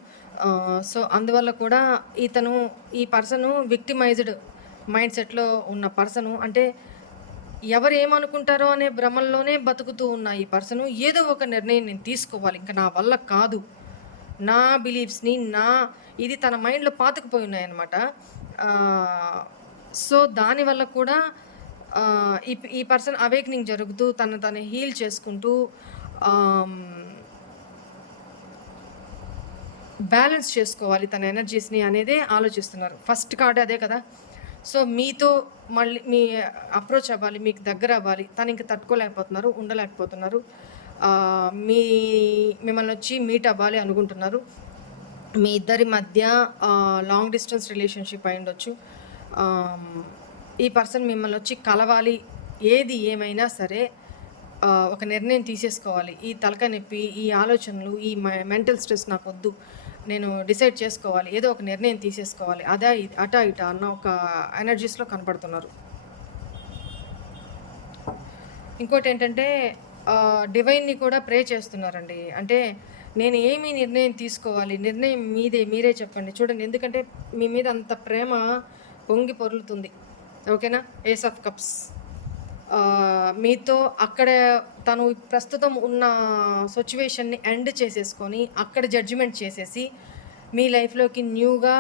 సో, అందువల్ల కూడా ఈ పర్సను విక్టిమైజ్డ్ మైండ్ సెట్‌లో ఉన్న పర్సను. అంటే ఎవరు ఏమనుకుంటారో అనే భ్రమల్లోనే బతుకుతూ ఉన్న ఈ పర్సను ఏదో ఒక నిర్ణయం నేను తీసుకోవాలి, ఇంకా నా వల్ల కాదు, నా బిలీఫ్స్ని ఇది తన మైండ్లో పాతుకుపోయి ఉన్నాయన్నమాట. సో దానివల్ల కూడా ఈ పర్సన్ అవేకనింగ్ జరుగుతూ తను హీల్ చేసుకుంటూ బ్యాలెన్స్ చేసుకోవాలి తన ఎనర్జీస్ని అనేదే ఆలోచిస్తున్నారు. ఫస్ట్ కార్డ్ అదే కదా. సో మీతో మళ్ళీ మీ అప్రోచ్ అవ్వాలి, మీకు దగ్గర అవ్వాలి. తను ఇంక తట్టుకోలేకపోతున్నారు, ఉండలేకపోతున్నారు. మిమ్మల్ని వచ్చి మీట్ అవ్వాలి అనుకుంటున్నారు. మీ ఇద్దరి మధ్య లాంగ్ డిస్టెన్స్ రిలేషన్షిప్ అయి ఉండొచ్చు. ఈ పర్సన్ మిమ్మల్ని వచ్చి కలవాలి, ఏది ఏమైనా సరే ఒక నిర్ణయం తీసేసుకోవాలి. ఈ తలకాయ నొప్పి, ఈ ఆలోచనలు, ఈ మెంటల్ స్ట్రెస్ నాకు వద్దు, నేను డిసైడ్ చేసుకోవాలి, ఏదో ఒక నిర్ణయం తీసేసుకోవాలి, అటా ఇటా అన్న ఒక ఎనర్జీస్లో కనపడుతున్నారు. ఇంకోటి ఏంటంటే డివైన్ని కూడా ప్రే చేస్తున్నారండి. అంటే నేను ఏమి నిర్ణయం తీసుకోవాలి, నిర్ణయం మీరే చెప్పండి. చూడండి, ఎందుకంటే మీ మీద అంత ప్రేమ పొంగి పొర్లుతుంది. ఓకేనా. Ace of cups. మీతో అక్కడ తను ప్రస్తుతం ఉన్న సిచ్యువేషన్ని ఎండ్ చేసేసుకొని అక్కడ జడ్జిమెంట్ చేసేసి మీ లైఫ్లోకి న్యూగా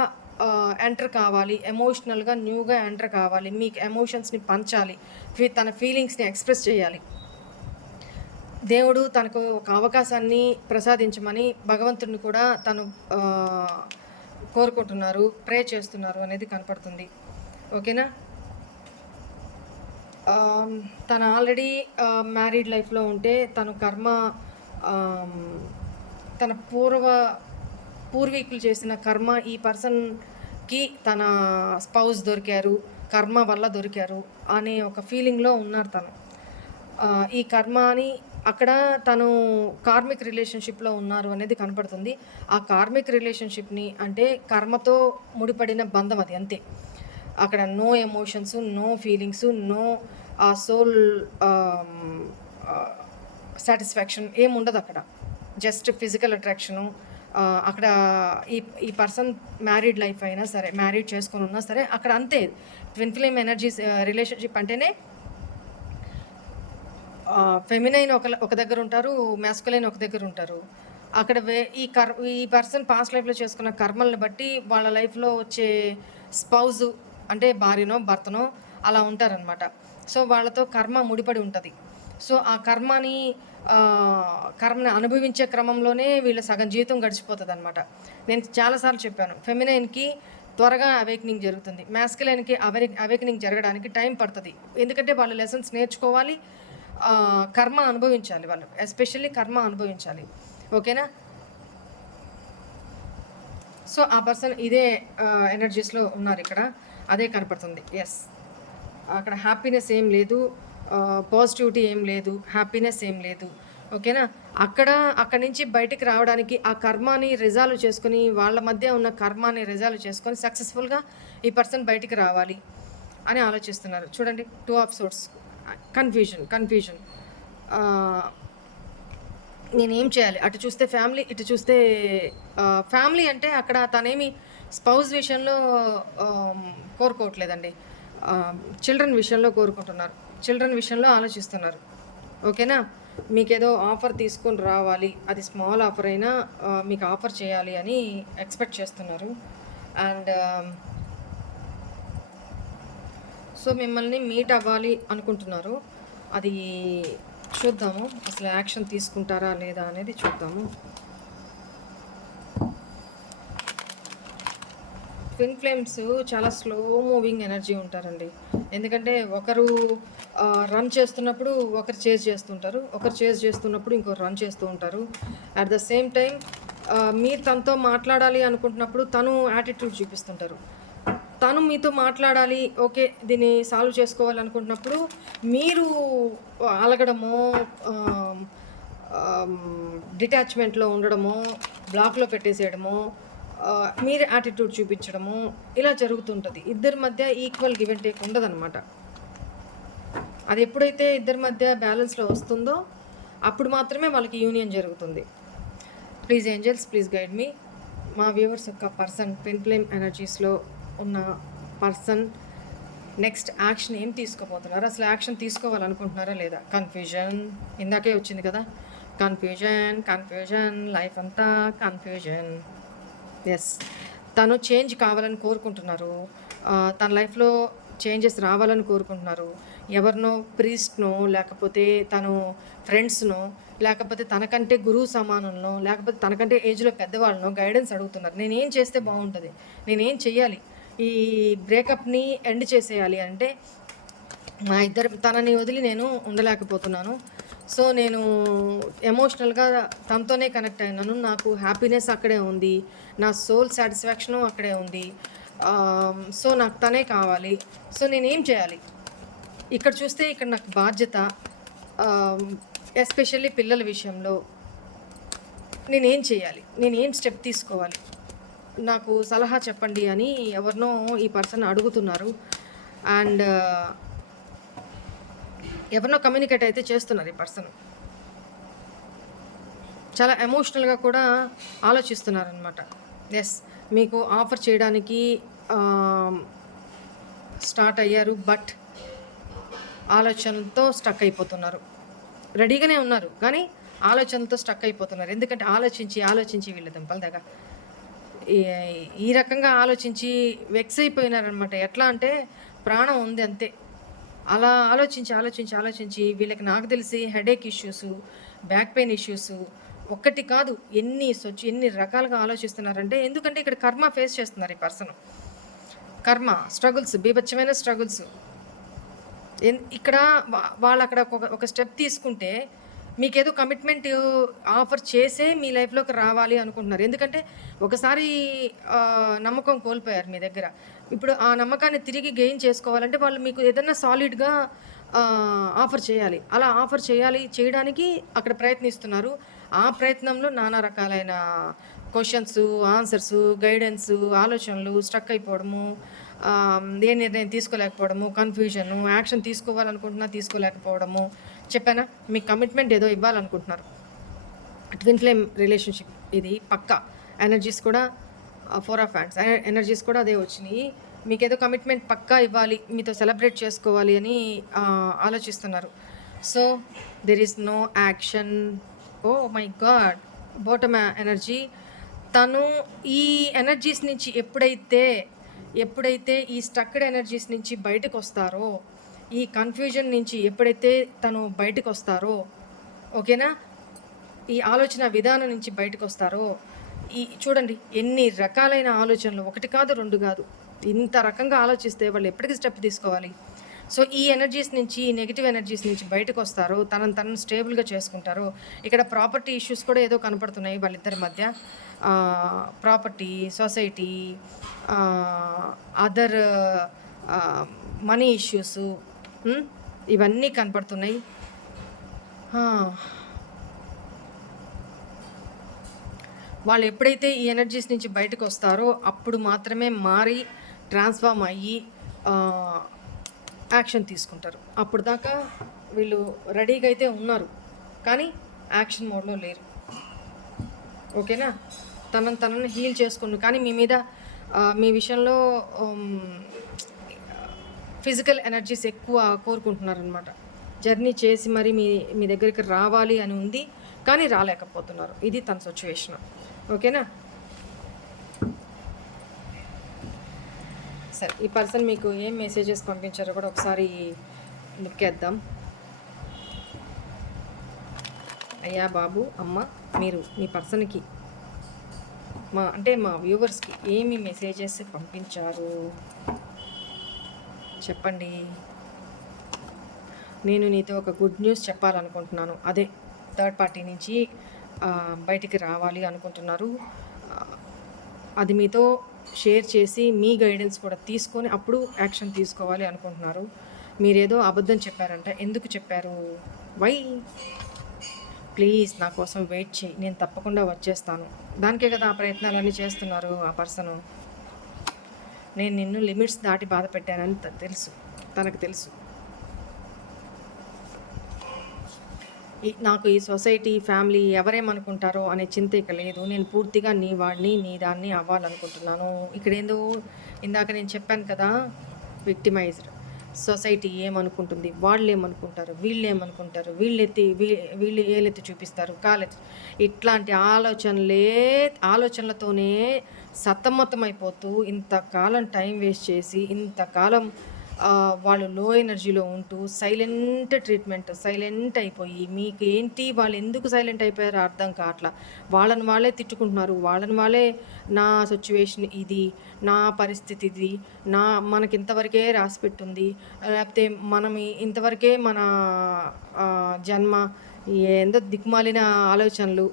ఎంటర్ కావాలి, ఎమోషనల్గా న్యూగా ఎంటర్ కావాలి, మీకు ఎమోషన్స్ని పంచాలి, తన ఫీలింగ్స్ని ఎక్స్ప్రెస్ చేయాలి. దేవుడు తనకు ఒక అవకాశాన్ని ప్రసాదించమని భగవంతుడిని కూడా తను కోరుకుంటున్నారు, ప్రే చేస్తున్నారు అనేది కనపడుతుంది. ఓకేనా. తను ఆల్రెడీ మ్యారీడ్ లైఫ్లో ఉంటే తను కర్మ, తన పూర్వీకులు చేసిన కర్మ ఈ పర్సన్కి తన స్పౌస్ దొరికారు, కర్మ వల్ల దొరికారు అనే ఒక ఫీలింగ్లో ఉన్నారు తను. ఈ కర్మని అక్కడ తను కార్మిక్ రిలేషన్షిప్లో ఉన్నారు అనేది కనపడుతుంది. ఆ కార్మిక్ రిలేషన్షిప్ని అంటే కర్మతో ముడిపడిన బంధం అది, అంతే. అక్కడ no emotions, no feelings, no soul satisfaction ఏముండదు అక్కడ. Just physical attraction. అక్కడ ఈ పర్సన్ మ్యారీడ్ లైఫ్ అయినా సరే, మ్యారీడ్ చేసుకొని ఉన్నా సరే అక్కడ అంతే. ట్విన్ ఫ్లేమ్ ఎనర్జీస్ రిలేషన్షిప్ అంటేనే ఫెమినైన్ ఒక దగ్గర ఉంటారు, మ్యాస్కులైన్ ఒక దగ్గర ఉంటారు. అక్కడ ఈ పర్సన్ పాస్ట్ లైఫ్లో చేసుకున్న కర్మల్ని బట్టి వాళ్ళ లైఫ్లో వచ్చే స్పౌజు అంటే భార్యనో భర్తనో అలా ఉంటారనమాట. సో వాళ్ళతో కర్మ ముడిపడి ఉంటుంది. సో ఆ కర్మని అనుభవించే క్రమంలోనే వీళ్ళ సగం జీవితం గడిచిపోతుంది అనమాట. నేను చాలాసార్లు చెప్పాను, ఫెమినైన్కి త్వరగా అవేకనింగ్ జరుగుతుంది, మ్యాస్కులైన్కి అవేకనింగ్ జరగడానికి టైం పడుతుంది. ఎందుకంటే వాళ్ళు లెసన్స్ నేర్చుకోవాలి, కర్మ అనుభవించాలి, వాళ్ళు ఎస్పెషల్లీ కర్మ అనుభవించాలి. ఓకేనా. సో ఆ పర్సన్ ఇదే ఎనర్జీస్లో ఉన్నారు ఇక్కడ, అదే కనపడుతుంది. ఎస్, అక్కడ హ్యాపీనెస్ ఏం లేదు, పాజిటివిటీ ఏం లేదు, హ్యాపీనెస్ ఏం లేదు. ఓకేనా. అక్కడి నుంచి బయటికి రావడానికి ఆ కర్మని రిజాల్వ్ చేసుకుని, వాళ్ళ మధ్య ఉన్న కర్మని రిజాల్వ్ చేసుకొని సక్సెస్ఫుల్గా ఈ పర్సన్ బయటికి రావాలి అని ఆలోచిస్తున్నారు. చూడండి, 2 ఆఫ్ సోర్ట్స్. కన్ఫ్యూజన్. నేనేం చేయాలి, అటు చూస్తే ఫ్యామిలీ, ఇటు చూస్తే ఫ్యామిలీ అంటే అక్కడ తనేమి స్పౌస్ విషయంలో కోరుకోవట్లేదండి, చిల్డ్రన్ విషయంలో కోరుకుంటున్నారు, చిల్డ్రన్ విషయంలో ఆలోచిస్తున్నారు. ఓకేనా. మీకేదో ఆఫర్ తీసుకొని రావాలి, అది స్మాల్ ఆఫర్ అయినా మీకు ఆఫర్ చేయాలి అని ఎక్స్పెక్ట్ చేస్తున్నారు. అండ్ సో మిమ్మల్ని మీట్ అవ్వాలి అనుకుంటున్నారు. అది చూద్దాము, అసలు యాక్షన్ తీసుకుంటారా లేదా అనేది చూద్దాము. ట్విన్ ఫ్లేమ్స్ చాలా స్లో మూవింగ్ ఎనర్జీ ఉంటారండి. ఎందుకంటే ఒకరు రన్ చేస్తున్నప్పుడు ఒకరు చేజ్ చేస్తుంటారు, ఒకరు చేజ్ చేస్తున్నప్పుడు ఇంకొకరు రన్ చేస్తూ ఉంటారు. అట్ ద సేమ్ టైం మీరు తనతో మాట్లాడాలి అనుకుంటున్నప్పుడు తను యాటిట్యూడ్ చూపిస్తుంటారు. తను మీతో మాట్లాడాలి, ఓకే దీన్ని సాల్వ్ చేసుకోవాలనుకుంటున్నప్పుడు మీరు అలగడమో, డిటాచ్మెంట్లో ఉండడమో, బ్లాక్లో పెట్టేసేయడమో, మీరు యాటిట్యూడ్ చూపించడము ఇలా జరుగుతుంటుంది. ఇద్దరి మధ్య ఈక్వల్ గివ్ అండ్ టేక్ ఉండదన్నమాట. అది ఎప్పుడైతే ఇద్దరి మధ్య బ్యాలెన్స్లో వస్తుందో అప్పుడు మాత్రమే వాళ్ళకి యూనియన్ జరుగుతుంది. ప్లీజ్ ఏంజల్స్, ప్లీజ్ గైడ్ మీ. మా వ్యూవర్స్ యొక్క పర్సన్ ట్విన్ ఫ్లేమ్ ఎనర్జీస్లో ఉన్న పర్సన్ నెక్స్ట్ యాక్షన్ ఏం తీసుకోబోతున్నారు, అసలు యాక్షన్ తీసుకోవాలనుకుంటున్నారా లేదా? కన్ఫ్యూజన్, ఇందాకే వచ్చింది కదా, కన్ఫ్యూజన్, లైఫ్ అంతా కన్ఫ్యూజన్. ఎస్, తను చేంజ్ కావాలని కోరుకుంటున్నారు, తన లైఫ్లో చేంజెస్ రావాలని కోరుకుంటున్నారు. ఎవరినో ప్రీస్ట్నో, లేకపోతే తను ఫ్రెండ్స్నో, లేకపోతే తనకంటే గురువు సమానంలో, లేకపోతే తనకంటే ఏజ్లో పెద్దవాళ్ళనో గైడెన్స్ అడుగుతున్నారు. నేనేం చేస్తే బాగుంటుంది, నేనేం చెయ్యాలి, ఈ బ్రేకప్ని ఎండ్ చేసేయాలి అంటే మా తనని వదిలి నేను ఉండలేకపోతున్నాను. సో నేను ఎమోషనల్గా తనతోనే కనెక్ట్ అయినాను, నాకు హ్యాపీనెస్ అక్కడే ఉంది, నా సోల్ సాటిస్ఫాక్షను అక్కడే ఉంది. సో నాకు తనే కావాలి. సో నేనేం చేయాలి? ఇక్కడ చూస్తే ఇక్కడ నాకు బాధ్యత, ఎస్పెషల్లీ పిల్లల విషయంలో నేనేం చేయాలి, నేనేం స్టెప్ తీసుకోవాలి, నాకు సలహా చెప్పండి అని ఎవరినో ఈ పర్సన్ అడుగుతున్నారు. అండ్ ఎవరినో కమ్యూనికేట్ అయితే చేస్తున్నారు ఈ పర్సన్. చాలా ఎమోషనల్గా కూడా ఆలోచిస్తున్నారనమాట. ఎస్, మీకు ఆఫర్ చేయడానికి స్టార్ట్ అయ్యారు, బట్ ఆలోచనలతో స్టక్ అయిపోతున్నారు. రెడీగానే ఉన్నారు కానీ ఆలోచనలతో స్టక్ అయిపోతున్నారు. ఎందుకంటే ఆలోచించి వీళ్ళ దింపల దగ్గర ఈ రకంగా ఆలోచించి వెక్స్ అయిపోయినారనమాట. ఎట్లా అంటే ప్రాణం ఉంది అంతే. అలా ఆలోచించి వీళ్ళకి నాకు తెలిసి headache issues, back pain issues ఒక్కటి కాదు ఎన్ని రకాలుగా ఆలోచిస్తున్నారంటే, ఎందుకంటే ఇక్కడ కర్మ ఫేస్ చేస్తున్నారు ఈ పర్సన్. కర్మ స్ట్రగుల్స్, బీభత్సమైన స్ట్రగుల్స్. ఇక్కడ వాళ్ళు అక్కడ ఒక స్టెప్ తీసుకుంటే మీకేదో కమిట్మెంట్ ఆఫర్ చేసే మీ లైఫ్లోకి రావాలి అనుకుంటున్నారు. ఎందుకంటే ఒకసారి నమ్మకం కోల్పోయారు మీ దగ్గర. ఇప్పుడు ఆ నమ్మకాన్ని తిరిగి గెయిన్ చేసుకోవాలంటే వాళ్ళు మీకు ఏదైనా సాలిడ్గా ఆఫర్ చేయాలి. అలా ఆఫర్ చేయడానికి అక్కడ ప్రయత్నిస్తున్నారు. ఆ ప్రయత్నంలో నానా రకాలైన క్వశ్చన్స్, ఆన్సర్స్, గైడెన్స్, ఆలోచనలు, స్ట్రక్ అయిపోవడము, ఏ నిర్ణయం తీసుకోలేకపోవడము, కన్ఫ్యూజను, యాక్షన్ తీసుకోలేకపోవడము. చెప్పానా, మీ కమిట్మెంట్ ఏదో ఇవ్వాలనుకుంటున్నారు. ట్విన్ ఫ్లేమ్ రిలేషన్షిప్ ఇది పక్కా. ఎనర్జీస్ కూడా 4 ఆఫ్ హ్యాండ్స్ ఎనర్జీస్ కూడా అదే వచ్చినాయి. మీకు ఏదో కమిట్మెంట్ పక్కా ఇవ్వాలి, మీతో సెలబ్రేట్ చేసుకోవాలి అని ఆలోచిస్తున్నారు. So there is no action. Oh my god, bottom energy. తను ఈ ఎనర్జీస్ నుంచి ఎప్పుడైతే ఈ స్టక్డ్ ఎనర్జీస్ నుంచి బయటకు వస్తారో, ఈ కన్ఫ్యూజన్ నుంచి ఎప్పుడైతే తను బయటకు వస్తారో, ఓకేనా, ఈ ఆలోచన విధానం నుంచి బయటకు వస్తారో, చూడండి ఎన్ని రకాలైన ఆలోచనలు, 1 కాదు 2 కాదు, ఇంత రకంగా ఆలోచిస్తే వాళ్ళు ఎప్పటికీ స్టెప్ తీసుకోవాలి. సో ఈ ఎనర్జీస్ నుంచి, ఈ నెగిటివ్ ఎనర్జీస్ నుంచి బయటకు వస్తారో, తనను స్టేబుల్గా చేసుకుంటారో. ఇక్కడ ప్రాపర్టీ ఇష్యూస్ కూడా ఏదో కనపడుతున్నాయి వాళ్ళిద్దరి మధ్య. Property, society, other money issues, ఇవన్నీ కనపడుతున్నాయి. వాళ్ళు ఎప్పుడైతే ఈ ఎనర్జీస్ నుంచి బయటకు వస్తారో అప్పుడు మాత్రమే మారి ట్రాన్స్ఫార్మ్ అయ్యి యాక్షన్ తీసుకుంటారు. అప్పుడు దాకా వీళ్ళు రెడీగా అయితే ఉన్నారు కానీ యాక్షన్ మోడ్లో లేరు. ఓకేనా, తనని హీల్ చేసుకున్నారు కానీ మీ విషయంలో ఫిజికల్ ఎనర్జీస్ ఎక్కువ కోరుకుంటున్నారనమాట. జర్నీ చేసి మరి మీ దగ్గరికి రావాలి అని ఉంది కానీ రాలేకపోతున్నారు. ఇది తన సిచ్యువేషన్. ఓకేనా, సరే ఈ పర్సన్ మీకు ఏం మెసేజెస్ పంపించారో కూడా ఒకసారి నొక్కేద్దాం. అయ్యా బాబు, అమ్మ, మీరు మీ పర్సన్కి మా వ్యూవర్స్కి ఏమి మెసేజెస్ పంపించారు చెప్పండి. నేను నీతో ఒక గుడ్ న్యూస్ చెప్పాలనుకుంటున్నాను. అదే థర్డ్ పార్టీ నుంచి బయటికి రావాలి అనుకుంటున్నారు. అది మీతో షేర్ చేసి మీ గైడెన్స్ కూడా తీసుకొని అప్పుడు యాక్షన్ తీసుకోవాలి అనుకుంటున్నారు. మీరేదో అబద్ధం చెప్పారంట. ఎందుకు చెప్పారు? వై? ప్లీజ్ నా కోసం వెయిట్ చేయి, నేను తప్పకుండా వచ్చేస్తాను. దానికే కదా ఆ ప్రయత్నాలన్నీ చేస్తున్నారు ఆ పర్సను. నేను నిన్ను లిమిట్స్ దాటి బాధ పెట్టానని తనకు తెలుసు. నాకు ఈ సొసైటీ, ఫ్యామిలీ ఎవరేమనుకుంటారో అనే చింత ఇక లేదు. నేను పూర్తిగా నీ వాడిని, నీ దాన్ని అవ్వాలనుకుంటున్నాను. ఇక్కడ ఇందాక నేను చెప్పాను కదా, విక్టిమైజ్డ్. సొసైటీ ఏమనుకుంటుంది, వాళ్ళు ఏమనుకుంటారు, వీళ్ళు ఏమనుకుంటారు, వీళ్ళు ఏలెత్తి చూపిస్తారు, కాలెత్తి, ఇట్లాంటి ఆలోచనలతోనే సతమతమైపోతూ ఇంతకాలం టైం వేస్ట్ చేసి ఇంతకాలం వాళ్ళు లో ఎనర్జీలో ఉంటూ సైలెంట్ అయిపోయి మీకు ఏంటి వాళ్ళు ఎందుకు సైలెంట్ అయిపోయారో అర్థం కావట్లా. వాళ్ళని వాళ్ళే తిట్టుకుంటున్నారు, వాళ్ళని వాళ్ళే నా సిచ్యువేషన్ ఇది, నా పరిస్థితి ఇది, మనకి ఇంతవరకే రాసి పెట్టుంది, లేకపోతే మనం ఇంతవరకే మన జన్మ, ఏందో దిక్కుమాలిన ఆలోచనలు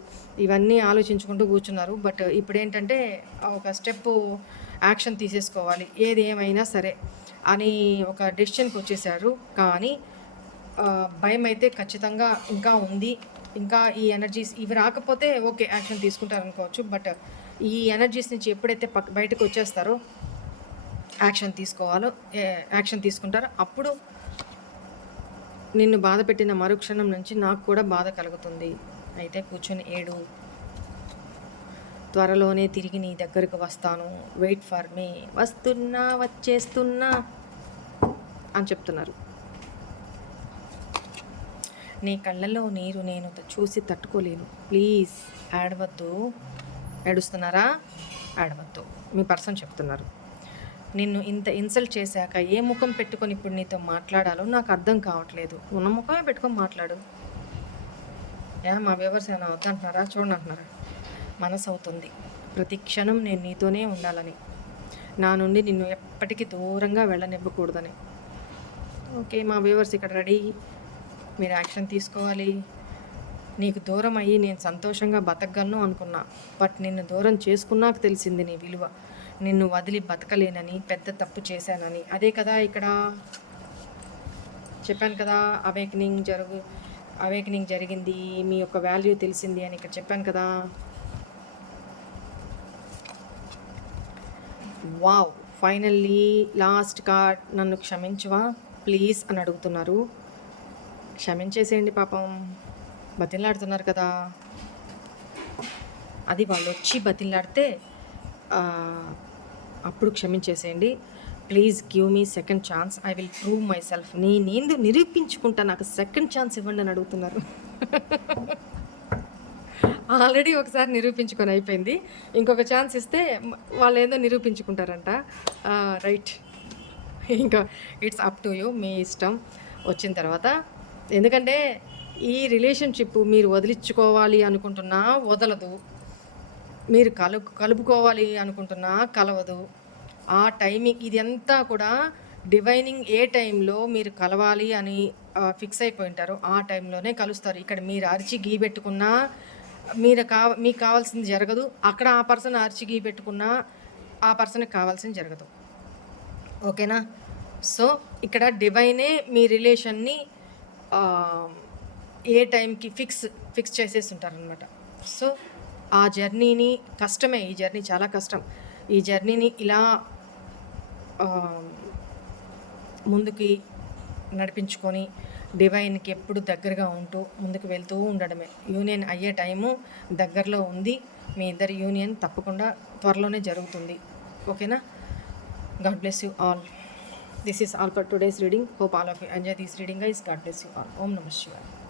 ఇవన్నీ ఆలోచించుకుంటూ కూర్చున్నారు. బట్ ఇప్పుడేంటంటే ఒక స్టెప్ యాక్షన్ తీసేసుకోవాలి ఏది ఏమైనా సరే అని ఒక డెసిషన్కి వచ్చేసారు. కానీ భయం అయితే ఖచ్చితంగా ఇంకా ఉంది. ఇంకా ఈ ఎనర్జీస్ ఇవి రాకపోతే ఓకే యాక్షన్ తీసుకుంటారు అనుకోవచ్చు. బట్ ఈ ఎనర్జీస్ నుంచి ఎప్పుడైతే బయటకు వచ్చేస్తారో యాక్షన్ తీసుకుంటారో అప్పుడు నిన్ను బాధ పెట్టిన మరుక్షణం నుంచి నాకు కూడా బాధ కలుగుతుంది. అయితే కూర్చొని ఏడు, త్వరలోనే తిరిగి నీ దగ్గరకు వస్తాను, వెయిట్ ఫర్ మీ, వచ్చేస్తున్నా అని చెప్తున్నారు. నీ కళ్ళల్లో నీరు నేను చూసి తట్టుకోలేను, ప్లీజ్ ఏడవద్దు. ఏడుస్తున్నారా? ఏడవద్దు. మీ పర్సన్ చెప్తున్నారు. నిన్ను ఇంత ఇన్సల్ట్ చేశాక ఏ ముఖం పెట్టుకొని ఇప్పుడు నీతో మాట్లాడాలో నాకు అర్థం కావట్లేదు. ఉన్న ముఖమే పెట్టుకొని మాట్లాడు. మా వ్యూవర్స్ ఏమైనా వద్దంటున్నారా? చూడండి అంటున్నారా? మనసు అవుతుంది ప్రతి క్షణం నేను నీతోనే ఉండాలని, నా నుండి నిన్ను ఎప్పటికీ దూరంగా వెళ్ళనివ్వకూడదని. ఓకే మా వ్యూవర్స్ ఇక్కడ రెడీ, మీరు యాక్షన్ తీసుకోవాలి. నీకు దూరం అయ్యి నేను సంతోషంగా బతకగలను అనుకున్నా, బట్ నిన్ను దూరం చేసుకున్నాక తెలిసింది నీ విలువ. నిన్ను వదిలి బతకలేనని, పెద్ద తప్పు చేశానని. అదే కదా ఇక్కడ చెప్పాను కదా, అవేకనింగ్ జరిగింది, మీ యొక్క వాల్యూ తెలిసింది అని ఇక్కడ చెప్పాను కదా. Wow, finally last card. నన్ను క్షమించవా ప్లీజ్ అని అడుగుతున్నారు. క్షమించేసేయండి పాపం, బతిలాడుతున్నారు కదా. అది వాళ్ళు వచ్చి బతిలాడితే అప్పుడు క్షమించేసేయండి. Please give me second chance, I will prove myself. నేను నిరూపించుకుంటా, నాకు సెకండ్ ఛాన్స్ ఇవ్వండి అని అడుగుతున్నారు. ఆల్రెడీ ఒకసారి నిరూపించుకొని అయిపోయింది, ఇంకొక ఛాన్స్ ఇస్తే వాళ్ళు ఏదో నిరూపించుకుంటారంట. రైట్, ఇంకా ఇట్స్ అప్ టు యూ, మీ ఇష్టం వచ్చిన తర్వాత. ఎందుకంటే ఈ రిలేషన్షిప్ మీరు వదిలించుకోవాలి అనుకుంటున్నా వదలదు, మీరు కలుపుకోవాలి అనుకుంటున్నా కలవదు. ఆ టైమింగ్ ఇది అంతా కూడా డివైనింగ్ ఏ టైంలో మీరు కలవాలి అని ఫిక్స్ అయిపోయి ఉంటారో ఆ టైంలోనే కలుస్తారు. ఇక్కడ మీరు అరిచి గీ పెట్టుకున్నా మీకు కావాల్సింది జరగదు, అక్కడ ఆ పర్సన్ అరిచి గీ పెట్టుకున్నా ఆ పర్సన్కి కావాల్సింది జరగదు. ఓకేనా? సో ఇక్కడ డివైనే మీ రిలేషన్ని ఏ టైంకి ఫిక్స్ చేసేసి ఉంటారనమాట. సో ఆ జర్నీని కష్టమే, ఈ జర్నీ చాలా కష్టం. ఈ జర్నీని ఇలా ముందుకి నడిపించుకొని డివైన్కి ఎప్పుడు దగ్గరగా ఉంటూ ముందుకు వెళ్తూ ఉండడమే. యూనియన్ అయ్యే టైము దగ్గరలో ఉంది, మీ ఇద్దరి యూనియన్ తప్పకుండా త్వరలోనే జరుగుతుంది. ఓకేనా? God bless you all. This is all for today's reading. Hope all of you enjoy this reading guys. God bless you all. Om Namah Shivaya.